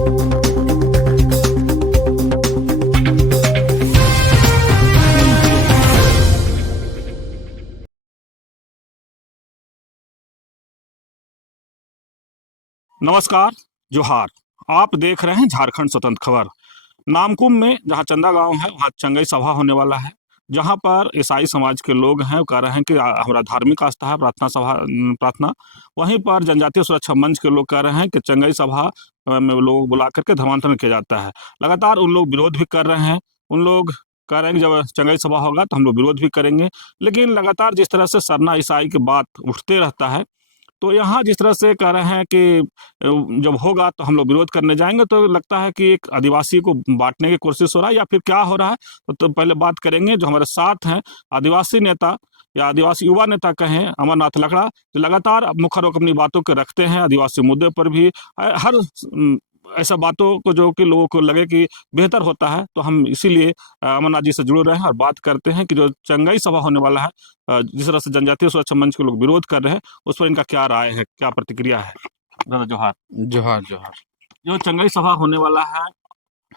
नमस्कार। जोहार। आप देख रहे हैं झारखंड स्वतंत्र खबर। नामकुम में जहां चंदा गांव है वहां चंगई सभा होने वाला है, जहां पर ईसाई समाज के लोग हैं, वो कह रहे हैं कि हमारा धार्मिक आस्था है, प्रार्थना सभा प्रार्थना। वहीं पर जनजातीय सुरक्षा मंच के लोग कह रहे हैं कि चंगई सभा में लोग बुला करके धर्मांतरण किया जाता है। लगातार उन लोग विरोध भी कर रहे हैं। उन लोग कह रहे हैं कि जब चंगई सभा होगा तो हम लोग विरोध भी करेंगे। लेकिन लगातार जिस तरह से सरना ईसाई की बात उठते रहता है, तो यहाँ जिस तरह से कह रहे हैं कि जब होगा तो हम लोग विरोध करने जाएंगे, तो लगता है कि एक आदिवासी को बांटने की कोशिश हो रहा है या फिर क्या हो रहा है। तो पहले बात करेंगे जो हमारे साथ हैं, आदिवासी नेता या आदिवासी युवा नेता कहें, अमरनाथ लकड़ा, जो लगातार मुखर होकर अपनी बातों को रखते हैं आदिवासी मुद्दे पर भी। हर ऐसा बातों को जो कि लोगों को लगे कि बेहतर होता है, तो हम इसीलिए अमरनाथ जी से जुड़ रहे हैं और बात करते हैं कि जो चंगई सभा होने वाला है, जिस तरह से जनजातीय सुरक्षा मंच के लोग विरोध कर रहे हैं, उस पर इनका क्या राय है, क्या प्रतिक्रिया है। दादा जोहार। जोहार जोहार। जो चंगई सभा होने वाला है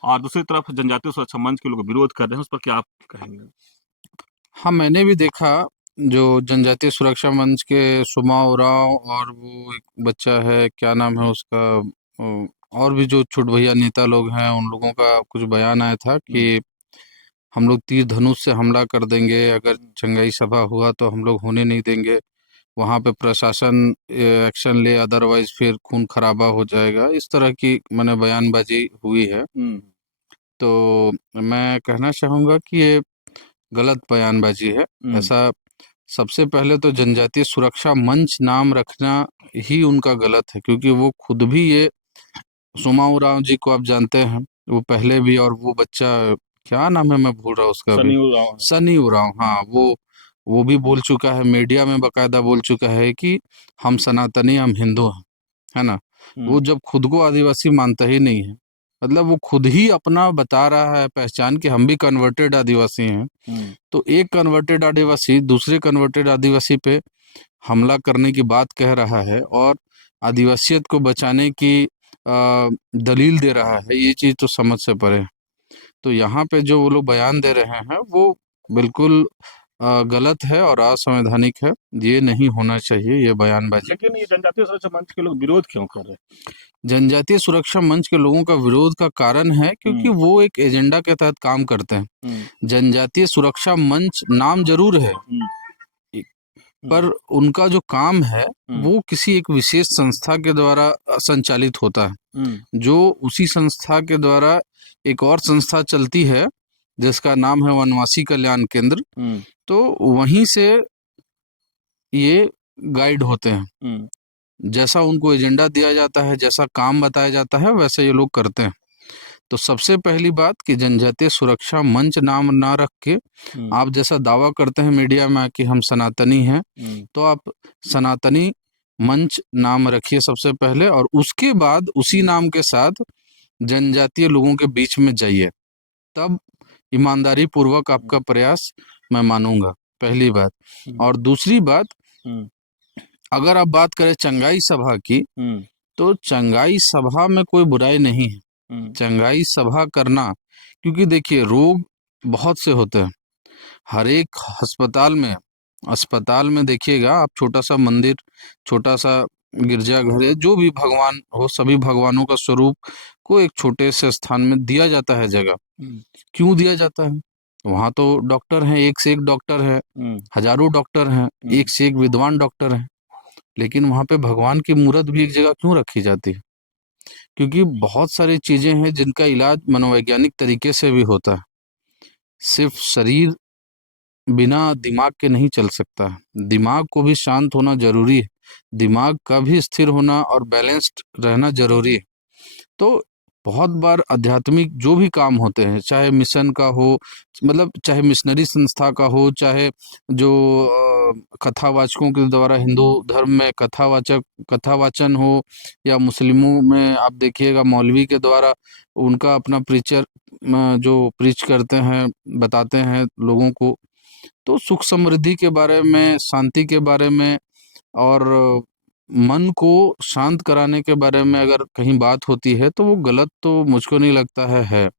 और दूसरी तरफ जनजातीय सुरक्षा मंच के लोग विरोध कर रहे हैं, उस पर क्या आप कहेंगे। हाँ, मैंने भी देखा जो जनजातीय सुरक्षा मंच के सुमा उरांव और वो एक बच्चा है, क्या नाम है उसका, और भी जो छोट भैया नेता लोग हैं, उन लोगों का कुछ बयान आया था कि हम लोग तीर धनुष से हमला कर देंगे, अगर चंगई सभा हुआ तो हम लोग होने नहीं देंगे, वहाँ पे प्रशासन एक्शन ले, अदरवाइज फिर खून खराबा हो जाएगा। इस तरह की मैंने बयानबाजी हुई है। तो मैं कहना चाहूँगा कि ये गलत बयानबाजी है। ऐसा सबसे पहले तो जनजातीय सुरक्षा मंच नाम रखना ही उनका गलत है, क्योंकि वो खुद भी ये सुमा उरांव जी को आप जानते हैं, वो पहले भी, और वो बच्चा क्या नाम है, मैं भूल रहा हूँ उसका भी, सनी उरांव। हाँ, वो भी बोल चुका है, मीडिया में बकायदा बोल चुका है कि हम सनातनी, हम हिंदू हैं, है ना। वो जब खुद को आदिवासी मानता ही नहीं है, मतलब वो खुद ही अपना बता रहा है पहचान कि हम भी कन्वर्टेड आदिवासी हैं। तो एक कन्वर्टेड आदिवासी दूसरे कन्वर्टेड आदिवासी पे हमला करने की बात कह रहा है और आदिवासियत को बचाने की दलील दे रहा है, ये चीज तो समझ से परे है। तो यहाँ पे जो वो लोग बयान दे रहे हैं वो बिल्कुल गलत है और असंवैधानिक है। ये नहीं होना चाहिए, ये बयानबाजी। लेकिन ये जनजातीय सुरक्षा मंच के लोग विरोध क्यों कर रहे हैं। जनजातीय सुरक्षा मंच के लोगों का विरोध का कारण है क्योंकि वो एक एजेंडा के तहत काम करते हैं। जनजातीय सुरक्षा मंच नाम जरूर है, पर उनका जो काम है वो किसी एक विशेष संस्था के द्वारा संचालित होता है। जो उसी संस्था के द्वारा एक और संस्था चलती है जिसका नाम है वनवासी कल्याण केंद्र, तो वहीं से ये गाइड होते हैं। जैसा उनको एजेंडा दिया जाता है, जैसा काम बताया जाता है, वैसे ये लोग करते हैं। तो सबसे पहली बात कि जनजातीय सुरक्षा मंच नाम ना रख के आप जैसा दावा करते हैं मीडिया में कि हम सनातनी हैं, तो आप सनातनी मंच नाम रखिए सबसे पहले, और उसके बाद उसी नाम के साथ जनजातीय लोगों के बीच में जाइए, तब ईमानदारी पूर्वक आपका प्रयास मैं मानूंगा, पहली बात। और दूसरी बात, अगर आप बात करें चंगाई सभा की, तो चंगाई सभा में कोई बुराई नहीं है। चंगाई सभा करना, क्योंकि देखिए रोग बहुत से होते हैं हर एक अस्पताल में देखिएगा आप, छोटा सा मंदिर, छोटा सा गिरजाघर है, जो भी भगवान हो, सभी भगवानों का स्वरूप को एक छोटे से स्थान में दिया जाता है जगह। क्यों दिया जाता है? वहां तो डॉक्टर हैं, एक से एक डॉक्टर है, हजारों डॉक्टर हैं, एक से एक विद्वान डॉक्टर हैं, लेकिन वहां पे भगवान की मूर्त भी एक जगह क्यों रखी जाती है? क्योंकि बहुत सारी चीजें हैं जिनका इलाज मनोवैज्ञानिक तरीके से भी होता है। सिर्फ शरीर बिना दिमाग के नहीं चल सकता है, दिमाग को भी शांत होना जरूरी है, दिमाग का भी स्थिर होना और बैलेंस्ड रहना जरूरी है। तो बहुत बार आध्यात्मिक जो भी काम होते हैं, चाहे मिशन का हो, मतलब चाहे मिशनरी संस्था का हो, चाहे जो कथावाचकों के द्वारा हिंदू धर्म में कथावाचन हो, या मुस्लिमों में आप देखिएगा मौलवी के द्वारा उनका अपना प्रीचर जो प्रीच करते हैं, बताते हैं लोगों को, तो सुख समृद्धि के बारे में, शांति के बारे में, और मन को शांत कराने के बारे में अगर कहीं बात होती है तो वो गलत तो मुझको नहीं लगता है।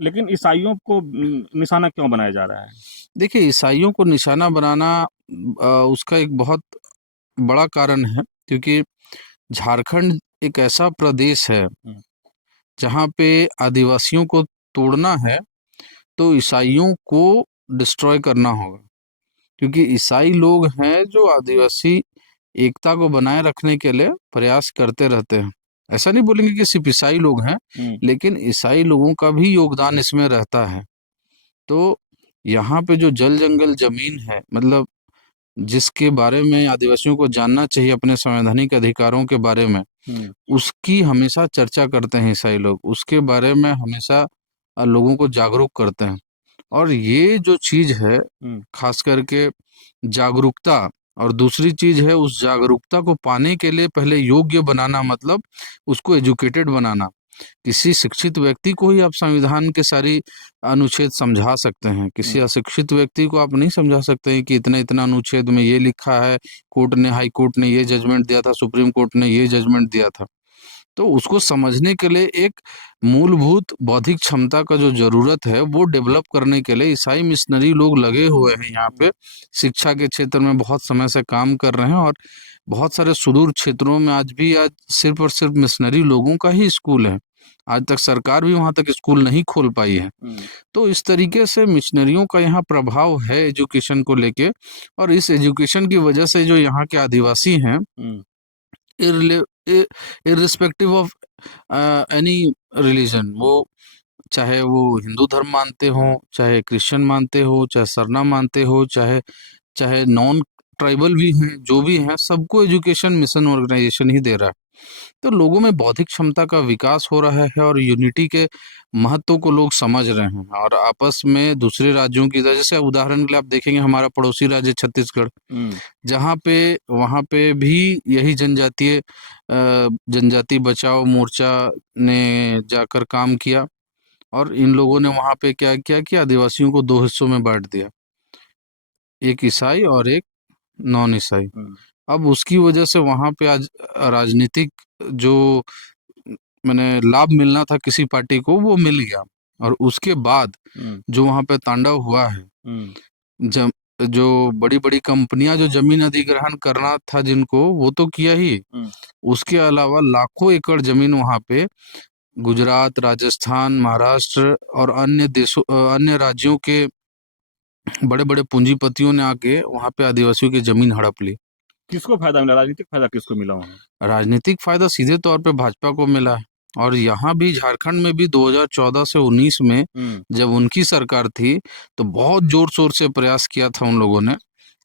लेकिन ईसाइयों को निशाना क्यों बनाया जा रहा है? देखिए, ईसाइयों को निशाना बनाना उसका एक बहुत बड़ा कारण है, क्योंकि झारखंड एक ऐसा प्रदेश है हम्म, जहाँ पे आदिवासियों को तोड़ना है तो ईसाइयों को डिस्ट्रॉय करना होगा, क्योंकि ईसाई लोग हैं जो आदिवासी एकता को बनाए रखने के लिए प्रयास करते रहते हैं। ऐसा नहीं बोलेंगे कि सिर्फ ईसाई लोग हैं, हम्म, लेकिन ईसाई लोगों का भी योगदान इसमें रहता है। तो यहाँ पे जो जल जंगल जमीन है, मतलब जिसके बारे में आदिवासियों को जानना चाहिए अपने संवैधानिक अधिकारों के बारे में, हम्म, उसकी हमेशा चर्चा करते हैं ईसाई लोग, उसके बारे में हमेशा लोगों को जागरूक करते हैं। और ये जो चीज है, हम्म, खास करके जागरूकता, और दूसरी चीज है उस जागरूकता को पाने के लिए पहले योग्य बनाना, मतलब उसको एजुकेटेड बनाना। किसी शिक्षित व्यक्ति को ही आप संविधान के सारी अनुच्छेद समझा सकते हैं, किसी हम्म, अशिक्षित व्यक्ति को आप नहीं समझा सकते हैं कि इतना इतना अनुच्छेद में ये लिखा है, कोर्ट ने, हाई कोर्ट ने ये जजमेंट दिया था, सुप्रीम कोर्ट ने ये जजमेंट दिया था। तो उसको समझने के लिए एक मूलभूत बौद्धिक क्षमता का जो जरूरत है वो डेवलप करने के लिए ईसाई मिशनरी लोग लगे हुए हैं यहाँ पे। शिक्षा के क्षेत्र में बहुत समय से काम कर रहे हैं, और बहुत सारे सुदूर क्षेत्रों में आज सिर्फ और सिर्फ मिशनरी लोगों का ही स्कूल है। आज तक सरकार भी वहां तक स्कूल नहीं खोल पाई है। हम्म, तो इस तरीके से मिशनरियों का यहाँ प्रभाव है एजुकेशन को लेके, और इस एजुकेशन की वजह से जो यहाँ के आदिवासी हैं, हम्म, इररिस्पेक्टिव ऑफ एनी रिलीजन, वो चाहे वो हिंदू धर्म मानते हो, चाहे क्रिश्चियन मानते हो, चाहे सरना मानते हो, चाहे चाहे नॉन ट्राइबल भी हैं, जो भी हैं, सबको एजुकेशन मिशन ऑर्गेनाइजेशन ही दे रहा है। तो लोगों में बौद्धिक क्षमता का विकास हो रहा है, और यूनिटी के महत्व को लोग समझ रहे हैं, और आपस में दूसरे राज्यों की तरह, जैसे उदाहरण के लिए आप देखेंगे हमारा पड़ोसी राज्य छत्तीसगढ़, हम्म, जहाँ पे वहाँ पे भी यही जनजाति बचाओ मोर्चा ने जाकर काम किया, और इन लोगों ने वहाँ पे क्या किया कि आदिवासियों को दो हिस्सों में बांट दिया, एक ईसाई और एक नॉन ईसाई। हम्म, अब उसकी वजह से वहाँ पे आज राजनीतिक जो मैंने लाभ मिलना था किसी पार्टी को, वो मिल गया। और उसके बाद हम्म, जो वहाँ पे तांडव हुआ है, हम्म, जब जो बड़ी बड़ी कंपनियां जो जमीन अधिग्रहण करना था जिनको, वो तो किया ही, हम्म, उसके अलावा लाखों एकड़ जमीन वहाँ पे गुजरात, राजस्थान, महाराष्ट्र और अन्य राज्यों के बड़े बड़े पूंजीपतियों ने आके वहाँ पे आदिवासियों की जमीन हड़प ली। किसको फायदा मिला? राजनीतिक फायदा किसको मिला वहाँ? राजनीतिक फायदा सीधे तौर पे भाजपा को मिला है। और यहाँ भी झारखंड में भी 2014 से 19 में हम्म, जब उनकी सरकार थी, तो बहुत जोर शोर से प्रयास किया था उन लोगों ने।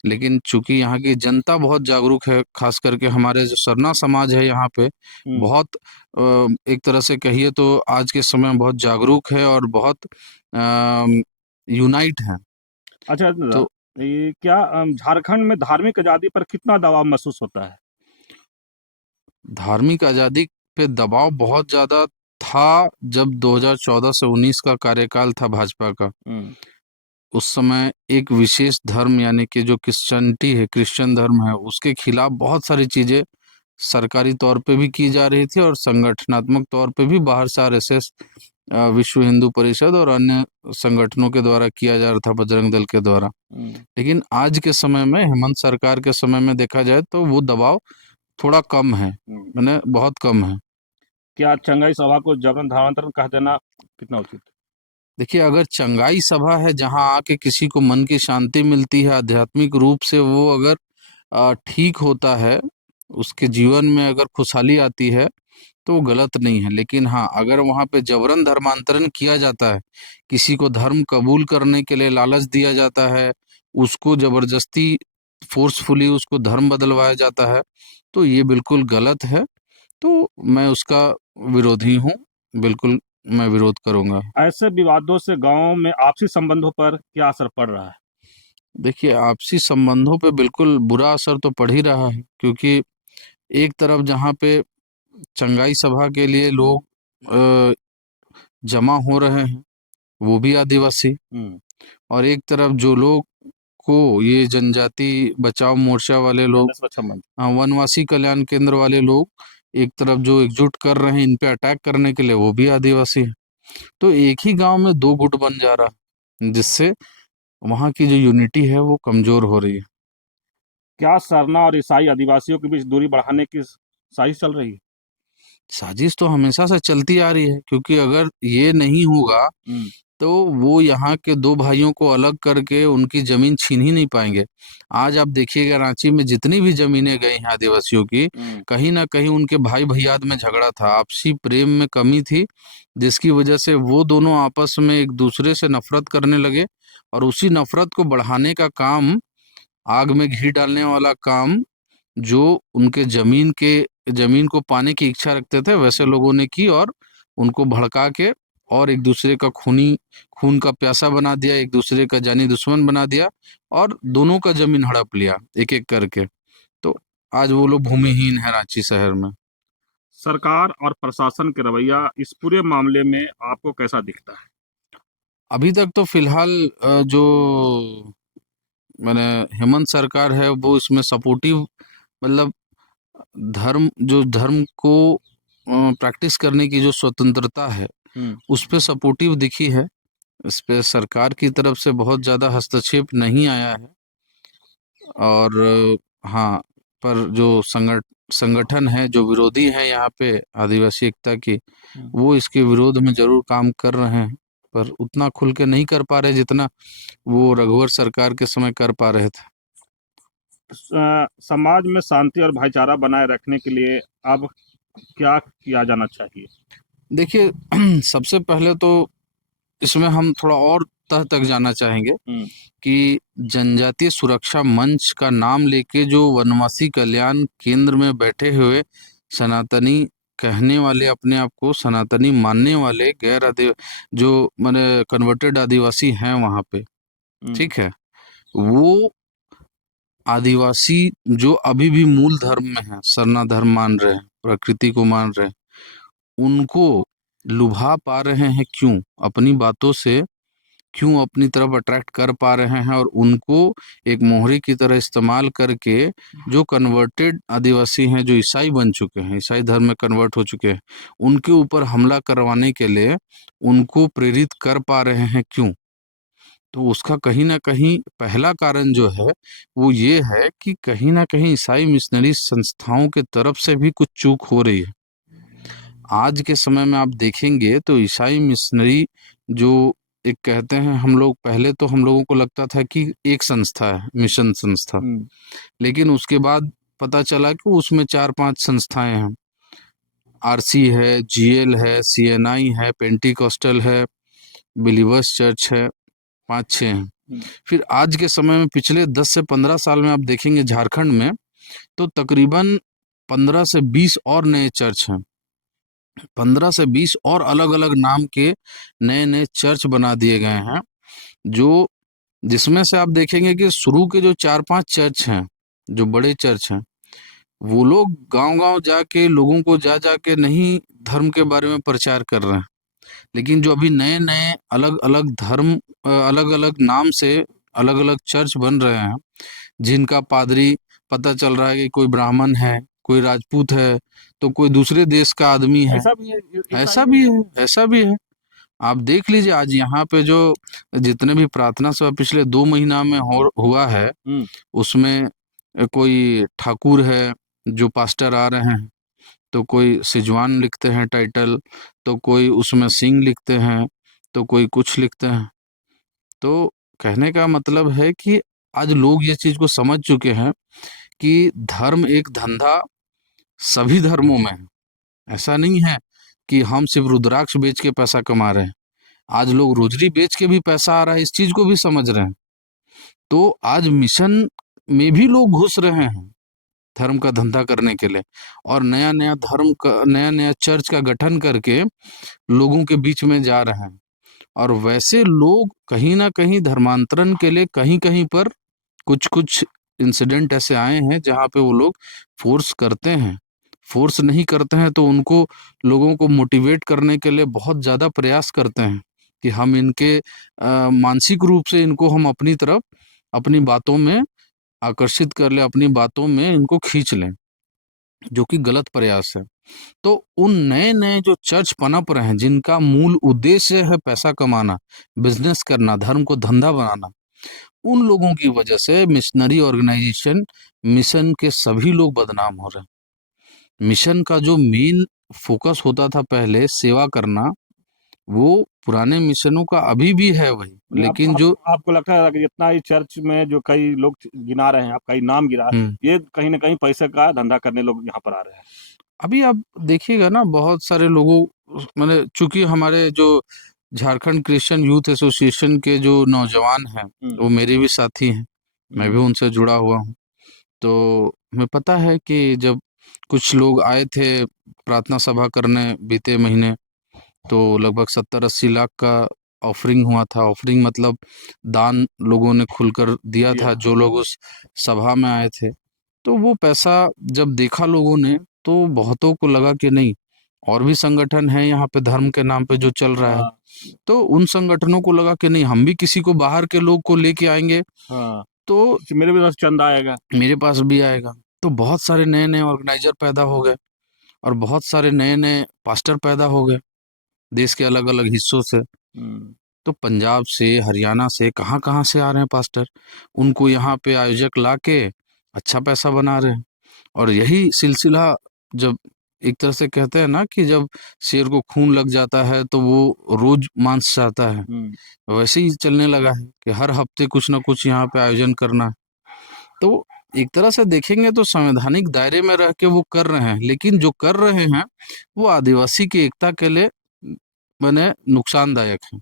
लेकिन चूंकि यहाँ की जनता बहुत जागरूक है, खास करके हमारे जो सरना समाज है यहाँ पे, हम्म। बहुत एक तरह से कहिए तो आज के समय में बहुत जागरूक है और बहुत यूनाइट है। अच्छा, तो ये क्या झारखंड में धार्मिक आजादी पर कितना दबाव महसूस होता है? धार्मिक आजादी पे दबाव बहुत ज्यादा था जब 2014 से 19 का कार्यकाल था भाजपा का। हम्म, उस समय एक विशेष धर्म यानी कि जो क्रिश्चियनिटी है, क्रिश्चियन धर्म है, उसके खिलाफ बहुत सारी चीजें सरकारी तौर पे भी की जा रही थी, और संगठनात्मक तौर पे भी बाहर से आरएसएस, विश्व हिंदू परिषद और अन्य संगठनों के द्वारा किया जा रहा था, बजरंग दल के द्वारा। हम्म, लेकिन आज के समय में, हेमंत सरकार के समय में देखा जाए तो वो दबाव थोड़ा कम है, हम्म। मैंने बहुत कम है। क्या चंगाई सभा को जबरन धर्मांतरण कह देना कितना उचित? देखिए, अगर चंगाई सभा है जहां आके किसी को मन की शांति मिलती है, आध्यात्मिक रूप से वो अगर ठीक होता है, उसके जीवन में अगर खुशहाली आती है, तो वो गलत नहीं है। लेकिन हाँ, अगर वहां पे जबरन धर्मांतरण किया जाता है, किसी को धर्म कबूल करने के लिए लालच दिया जाता है, उसको जबरदस्ती फोर्सफुली उसको धर्म बदलवाया जाता है, तो ये बिल्कुल गलत है। तो मैं उसका विरोधी हूँ, बिल्कुल मैं विरोध करूंगा। ऐसे विवादों से गांव में आपसी संबंधों पर क्या असर पड़ रहा है? देखिए, आपसी संबंधों पे बिल्कुल बुरा असर तो पड़ ही रहा है, क्योंकि एक तरफ जहाँ पे चंगाई सभा के लिए लोग अ, जमा हो रहे हैं, वो भी आदिवासी, हम्म, और एक तरफ जो लोग को ये जनजाति बचाओ मोर्चा वाले लोग, सुरक्षा मंच। वनवासी कल्याण केंद्र वाले लोग एक तरफ जो एकजुट कर रहे हैं इन पे अटैक करने के लिए, वो भी आदिवासी है। तो एक ही गांव में दो गुट बन जा रहा, जिससे वहां की जो यूनिटी है वो कमजोर हो रही है। क्या सरना और ईसाई आदिवासियों के बीच दूरी बढ़ाने की साजिश चल रही है? साजिश तो हमेशा से चलती आ रही है, क्योंकि अगर ये नहीं होगा तो वो यहाँ के दो भाइयों को अलग करके उनकी जमीन छीन ही नहीं पाएंगे। आज आप देखिएगा रांची में जितनी भी जमीनें गई हैं आदिवासियों की, कहीं ना कहीं उनके भाई भैयाद में झगड़ा था, आपसी प्रेम में कमी थी, जिसकी वजह से वो दोनों आपस में एक दूसरे से नफरत करने लगे। और उसी नफरत को बढ़ाने का काम, आग में घी डालने वाला काम, जो उनके जमीन को पाने की इच्छा रखते थे वैसे लोगों ने की, और उनको भड़का के और एक दूसरे का खून का प्यासा बना दिया, एक दूसरे का जानी दुश्मन बना दिया, और दोनों का जमीन हड़प लिया एक एक करके। तो आज वो लोग भूमिहीन है रांची शहर में। सरकार और प्रशासन के रवैया इस पूरे मामले में आपको कैसा दिखता है? अभी तक तो फिलहाल जो मैंने हेमंत सरकार है वो इसमें सपोर्टिव, मतलब धर्म को प्रैक्टिस करने की जो स्वतंत्रता है उस पे सपोर्टिव दिखी है। इस पे सरकार की तरफ से बहुत ज़्यादा हस्तक्षेप नहीं आया है। और हाँ, पर जो संगठन है, जो विरोधी है यहाँ पे आदिवासी एकता की, वो इसके विरोध में जरूर काम कर रहे हैं, पर उतना खुल के नहीं कर पा रहे जितना वो रघुवर सरकार के समय कर पा रहे थे। समाज में शांति और भाईचारा बनाए रखने के लिए अब क्या किया जाना चाहिए? देखिए, सबसे पहले तो इसमें हम थोड़ा और तह तक जाना चाहेंगे कि जनजातीय सुरक्षा मंच का नाम लेके जो वनवासी कल्याण केंद्र में बैठे हुए सनातनी कहने वाले, अपने आप को सनातनी मानने वाले जो माने कन्वर्टेड आदिवासी हैं वहां पे, ठीक है, वो आदिवासी जो अभी भी मूल धर्म में है, सरना धर्म मान रहे हैं, प्रकृति को मान रहे हैं, उनको लुभा पा रहे हैं क्यों? अपनी बातों से क्यों अपनी तरफ अट्रैक्ट कर पा रहे हैं, और उनको एक मोहरी की तरह इस्तेमाल करके जो कन्वर्टेड आदिवासी हैं, जो ईसाई बन चुके हैं, ईसाई धर्म में कन्वर्ट हो चुके हैं, उनके ऊपर हमला करवाने के लिए उनको प्रेरित कर पा रहे हैं क्यों? तो उसका कहीं ना कहीं पहला कारण जो है वो ये है कि कहीं ना कहीं ईसाई मिशनरी संस्थाओं के तरफ से भी कुछ चूक हो रही है। आज के समय में आप देखेंगे तो ईसाई मिशनरी जो एक कहते हैं, हम लोग पहले तो हम लोगों को लगता था कि एक संस्था है, मिशन संस्था, लेकिन उसके बाद पता चला कि उसमें 4-5 संस्थाएं हैं। आरसी है, जीएल है, सीएनआई है, पेंटिकॉस्टल है, बिलीवर्स चर्च है, 5-6 हैं। फिर आज के समय में पिछले 10 से 15 साल में आप देखेंगे झारखंड में तो तकरीबन 15 से 20 और नए चर्च हैं। 15 से 20 और अलग अलग नाम के नए नए चर्च बना दिए गए हैं, जो जिसमें से आप देखेंगे कि शुरू के जो 4-5 चर्च हैं, जो बड़े चर्च हैं, वो लोग गांव-गांव जाके लोगों को जा जाके नहीं धर्म के बारे में प्रचार कर रहे हैं, लेकिन जो अभी नए नए अलग अलग धर्म, अलग अलग नाम से अलग अलग चर्च बन रहे हैं, जिनका पादरी पता चल रहा है कि कोई ब्राह्मण है, कोई राजपूत है, तो कोई दूसरे देश का आदमी है। ऐसा भी है, ऐसा भी है, ऐसा भी है। आप देख लीजिए आज यहाँ पे जो जितने भी प्रार्थना सभा पिछले 2 महीना में हुआ है, उसमें कोई ठाकुर है जो पास्टर आ रहे हैं, तो कोई सिजवान लिखते हैं टाइटल, तो कोई उसमें सिंह लिखते हैं, तो कोई कुछ लिखते हैं। तो कहने का मतलब है कि आज लोग ये चीज को समझ चुके हैं कि धर्म एक धंधा सभी धर्मों में है। ऐसा नहीं है कि हम सिर्फ रुद्राक्ष बेच के पैसा कमा रहे हैं, आज लोग रोजरी बेच के भी पैसा आ रहा है, इस चीज को भी समझ रहे हैं। तो आज मिशन में भी लोग घुस रहे हैं धर्म का धंधा करने के लिए, और नया नया धर्म का, नया नया चर्च का गठन करके लोगों के बीच में जा रहे हैं। और वैसे लोग कहीं ना कहीं धर्मांतरण के लिए कहीं कहीं पर कुछ कुछ इंसिडेंट ऐसे आए हैं जहाँ पे वो लोग फोर्स करते हैं। फोर्स नहीं करते हैं तो उनको, लोगों को मोटिवेट करने के लिए बहुत ज़्यादा प्रयास करते हैं कि हम इनके मानसिक रूप से इनको हम अपनी तरफ अपनी बातों में आकर्षित कर ले, अपनी बातों में इनको खींच लें, जो कि गलत प्रयास है। तो उन नए-नए जो चर्च पनप रहे हैं, जिनका मूल उद्देश्य है पैसा कमाना, बिज़नेस करना, धर्म को धंधा बनाना, उन लोगों की वजह से मिशनरी ऑर्गेनाइजेशन, मिशन के सभी लोग बदनाम हो रहे हैं। मिशन का जो मेन फोकस होता था पहले, सेवा करना, वो पुराने मिशनों का अभी भी है वही, नहीं, लेकिन जो आपको लगता है कि जितना ही चर्च में जो कई लोग गिना रहे हैं, आप कई नाम गिरा, ये कहीं न कहीं पैसे का धंधा करने लोग यहाँ पर आ रहे हैं। अभी आप देखिएगा ना, बहुत सारे लोगों माने चूंकि हमारे जो झारखंड क्रिश्चियन यूथ एसोसिएशन के जो नौजवान हैं, वो मेरे भी साथी हैं, मैं भी उनसे जुड़ा हुआ हूँ। तो हमें पता है कि जब कुछ लोग आए थे प्रार्थना सभा करने बीते महीने, तो लगभग 70-80 लाख का ऑफरिंग हुआ था। ऑफरिंग मतलब दान लोगों ने खुलकर दिया था, जो लोग उस सभा में आए थे। तो वो पैसा जब देखा लोगों ने, तो बहुतों को लगा कि नहीं, और भी संगठन हैं यहाँ पे धर्म के नाम पे जो चल रहा है। तो उन संगठनों को लगा कि नहीं, हम भी किसी को बाहर के लोग को लेके आएंगे, तो मेरे भी पास चंदा आएगा, मेरे पास भी आएगा। तो बहुत सारे नए-नए ऑर्गेनाइजर पैदा हो गए और बहुत सारे नए-नए पास्टर पैदा हो गए देश के अलग-अलग हिस्सों से। तो पंजाब से, हरियाणा से, कहाँ-कहाँ से आ रहे हैं पास्टर। उनको यहाँ पे आयोजक लाके अच्छा पैसा बना रहे हैं। और यही सिलसिला, जब एक तरह से कहते हैं ना कि जब शेर को खून लग जाता है तो वो रोज मांस चाहता है, वैसे ही चलने लगा है कि हर हफ्ते कुछ ना कुछ यहाँ पे आयोजन करना है। तो एक तरह से देखेंगे तो संवैधानिक दायरे में रह के वो कर रहे हैं, लेकिन जो कर रहे हैं वो आदिवासी की एकता के लिए माने नुकसानदायक है।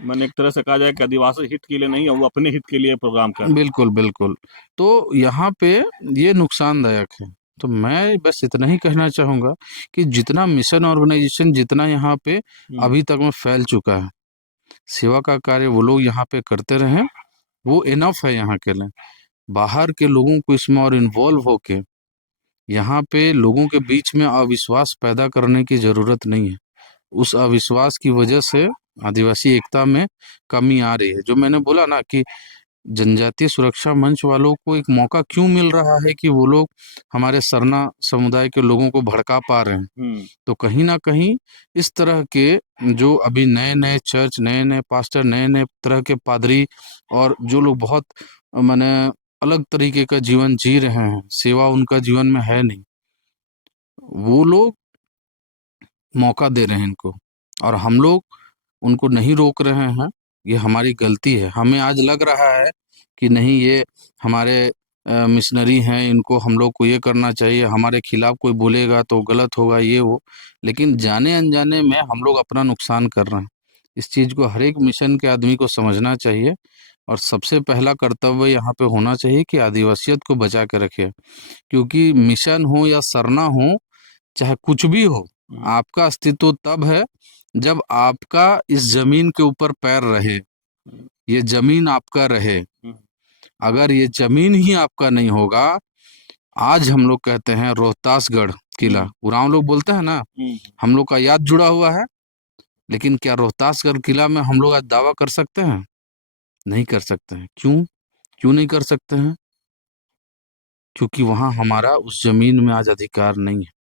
मैंने एक तरह से कहा जाए कि आदिवासी हित के लिए नहीं है, वो अपने हित के लिए प्रोग्राम कर रहे हैं। बिल्कुल, बिल्कुल। तो यहाँ पे ये नुकसानदायक है। तो मैं बस इतना ही कहना चाहूँगा कि जितना मिशन ऑर्गेनाइजेशन जितना यहाँ पे अभी तक में फैल चुका है, सेवा का कार्य वो लोग यहाँ पे करते रहें, वो इनफ है यहाँ के लिए। बाहर के लोगों को इसमें और इन्वॉल्व होके यहाँ पे लोगों के बीच में अविश्वास पैदा करने की ज़रूरत नहीं है। उस अविश्वास की वजह से आदिवासी एकता में कमी आ रही है। जो मैंने बोला ना कि जनजातीय सुरक्षा मंच वालों को एक मौका क्यों मिल रहा है कि वो लोग हमारे सरना समुदाय के लोगों को भड़का पा रहे हैं। तो कहीं न कहीं इस तरह के जो अभी नए-नए चर्च, नए-नए पास्टर, नए-नए तरह के पादरी और जो लोग बहुत माने अलग तरीके का जीवन जी रहे हैं, सेवा उनका जीवन में है नहीं, वो लोग मौका दे रहे हैं इनको, और हम लोग उनको नहीं रोक रहे हैं। ये हमारी गलती है। हमें आज लग रहा है कि नहीं, ये हमारे मिशनरी हैं, इनको हम लोग को ये करना चाहिए, हमारे खिलाफ कोई बोलेगा तो गलत होगा, ये वो। लेकिन जाने अनजाने में हम लोग अपना नुकसान कर रहे हैं। इस चीज़ को हर एक मिशन के आदमी को समझना चाहिए, और सबसे पहला कर्तव्य यहाँ पे होना चाहिए कि आदिवासियत को बचा के रखे। क्योंकि मिशन हो या सरना हो, चाहे कुछ भी हो, आपका अस्तित्व तब है जब आपका इस जमीन के ऊपर पैर रहे, ये जमीन आपका रहे। अगर ये जमीन ही आपका नहीं होगा, आज हम लोग कहते हैं रोहतासगढ़ किला, उरांव लोग बोलते हैं ना, हम लोग का याद जुड़ा हुआ है, लेकिन क्या रोहतासगढ़ किला में हम लोग आज दावा कर सकते हैं? नहीं कर सकते हैं। क्यों? क्यों नहीं कर सकते हैं? क्योंकि वहां हमारा उस जमीन में आज अधिकार नहीं है।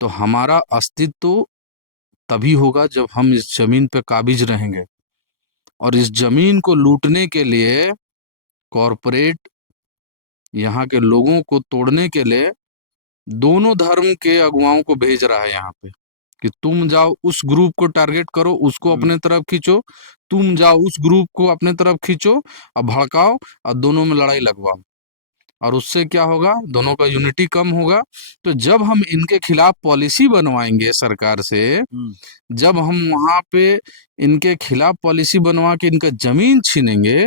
तो हमारा अस्तित्व तभी होगा जब हम इस जमीन पे काबिज रहेंगे, और इस जमीन को लूटने के लिए कॉरपोरेट यहाँ के लोगों को तोड़ने के लिए दोनों धर्म के अगुवाओं को भेज रहा है यहाँ पे कि तुम जाओ उस ग्रुप को टारगेट करो, उसको अपने तरफ खींचो, तुम जाओ उस ग्रुप को अपने तरफ खींचो और भड़काओ, और दोनों में लड़ाई लगवाओ। और उससे क्या होगा? दोनों का यूनिटी कम होगा। तो जब हम इनके खिलाफ पॉलिसी बनवाएंगे सरकार से, जब हम वहां पे इनके खिलाफ पॉलिसी बनवा के इनका जमीन छीनेंगे,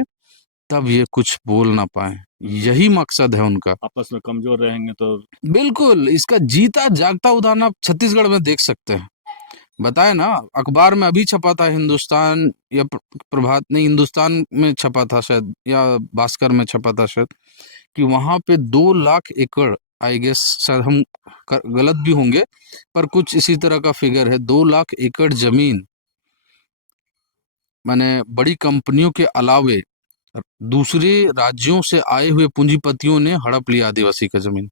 तब ये कुछ बोल ना पाए। यही मकसद है उनका। आपस में कमजोर रहेंगे तो बिल्कुल, इसका जीता जागता उदाहरण आप छत्तीसगढ़ में देख सकते हैं। बताए ना, अखबार में अभी छपा था, हिंदुस्तान या प्रभात नहीं, हिंदुस्तान में छपा था शायद, या भास्कर में छपा था शायद, कि वहां पे 2 लाख एकड़, आई गेस शायद हम गलत भी होंगे, पर कुछ इसी तरह का फिगर है, 2 लाख एकड़ जमीन माने बड़ी कंपनियों के अलावे दूसरे राज्यों से आए हुए पूंजीपतियों ने हड़प लिया आदिवासी का जमीन,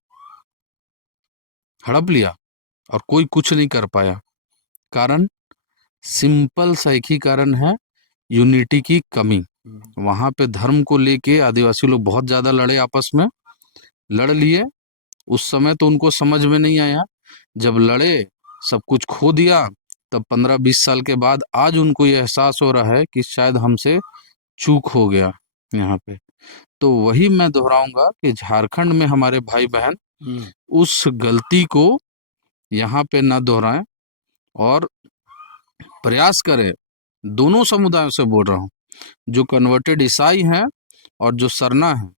हड़प लिया, और कोई कुछ नहीं कर पाया। कारण सिंपल सा एक ही कारण है, यूनिटी की कमी। वहां पे धर्म को लेके आदिवासी लोग बहुत ज्यादा लड़े, आपस में लड़ लिए। उस समय तो उनको समझ में नहीं आया, जब लड़े सब कुछ खो दिया, तब 15-20 साल के बाद आज उनको ये एहसास हो रहा है कि शायद हमसे चूक हो गया यहाँ पे। तो वही मैं दोहराऊंगा कि झारखंड में हमारे भाई बहन उस गलती को यहाँ पे ना दोहराएं और प्रयास करें। दोनों समुदायों से बोल रहा हूँ, जो कन्वर्टेड ईसाई हैं और जो सरना है,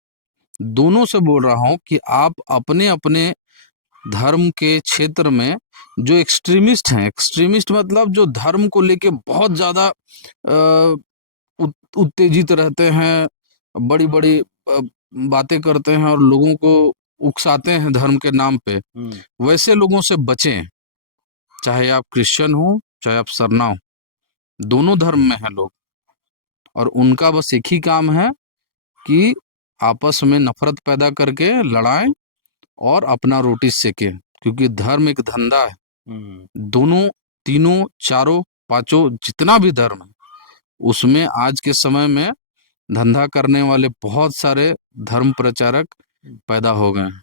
दोनों से बोल रहा हूँ कि आप अपने अपने धर्म के क्षेत्र में जो एक्सट्रीमिस्ट हैं, एक्सट्रीमिस्ट मतलब जो धर्म को लेके बहुत ज्यादा उत्तेजित रहते हैं, बड़ी बड़ी बातें करते हैं और लोगों को उकसाते हैं धर्म के नाम पे, वैसे लोगों से बचें। चाहे आप क्रिश्चियन हो, चाहे आप सरना हो, दोनों धर्म में हैं लोग, और उनका बस एक ही काम है कि आपस में नफरत पैदा करके लड़ाएं और अपना रोटी सेकें, क्योंकि धर्म एक धंधा है। दोनों, तीनों, चारों, पांचों, जितना भी धर्म है, उसमें आज के समय में धंधा करने वाले बहुत सारे धर्म प्रचारक पैदा हो गए हैं।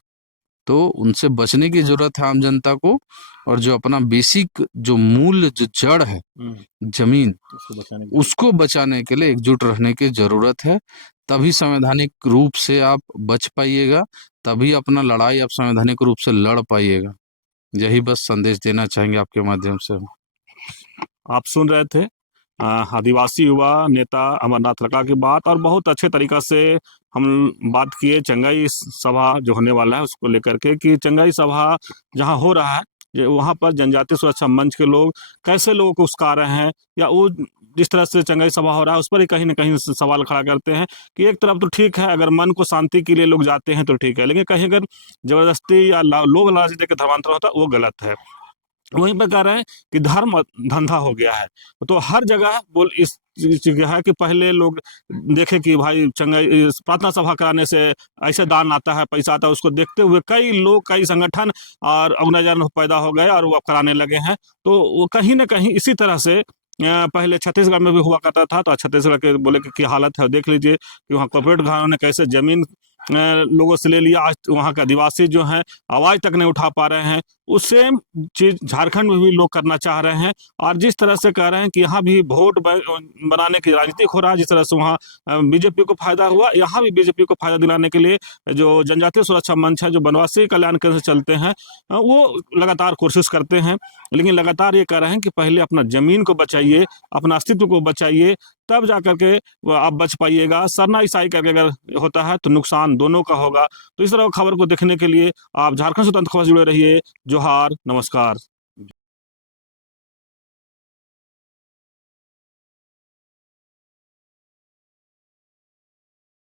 तो उनसे बचने की जरूरत है आम जनता को, और जो अपना बेसिक जो मूल जो जड़ है जमीन, उसको बचाने के लिए एकजुट रहने की जरूरत है। तभी संवैधानिक रूप से आप बच पाइएगा, तभी अपना लड़ाई आप संवैधानिक रूप से लड़ पाइएगा। यही बस संदेश देना चाहेंगे आपके माध्यम से। आप सुन रहे थे आदिवासी युवा नेता अमरनाथ लका की बात, और बहुत अच्छे तरीका से हम बात किए चंगाई सभा जो होने वाला है उसको लेकर के, कि चंगाई सभा जहां हो रहा है वहां पर जनजातीय सुरक्षा मंच के लोग कैसे लोगों को उस्का रहे हैं, या वो जिस तरह से चंगाई सभा हो रहा है उस पर ही कहीं ना कहीं सवाल खड़ा करते हैं कि एक तरफ तो ठीक है, अगर मन को शांति के लिए लोग जाते हैं तो ठीक है, लेकिन कहीं अगर जबरदस्ती या लोग लालच देकर धर्मांतर होता है वो गलत है। वहीं पर कह रहे हैं कि धर्म धंधा हो गया है। तो हर जगह बोल इस चीज है कि पहले लोग देखे कि भाई चंगाई प्रार्थना सभा कराने से ऐसे दान आता है, पैसा आता है, उसको देखते हुए कई लोग, कई संगठन और ऑर्गेनाइजर पैदा हो गए और वो अब कराने लगे हैं। तो वो कहीं ना कहीं इसी तरह से पहले छत्तीसगढ़ में भी हुआ करता था। तो छत्तीसगढ़ के बोले कि हालत है, देख लीजिए कि वहाँ कॉर्पोरेट घरानों ने कैसे जमीन लोगों से ले लिया। आज वहाँ के आदिवासी जो हैं आवाज तक नहीं उठा पा रहे हैं। उस सेम चीज झारखंड में भी लोग करना चाह रहे हैं, और जिस तरह से कह रहे हैं कि यहाँ भी वोट बनाने की राजनीति हो रहा है, जिस तरह से वहाँ बीजेपी को फायदा हुआ, यहाँ भी बीजेपी को फायदा दिलाने के लिए जो जनजातीय सुरक्षा मंच है, जो वनवासी कल्याण केंद्र से चलते हैं, वो लगातार कोशिश करते हैं। लेकिन लगातार ये कह रहे हैं कि पहले अपना जमीन को बचाइए, अपना अस्तित्व को बचाइए, तब जा करके आप बच पाइएगा। सरना ईसाई करके अगर होता है तो नुकसान दोनों का होगा। तो इस तरह खबर को देखने के लिए आप झारखंड स्वतंत्र खबर से जुड़े रहिए। जोहार, नमस्कार।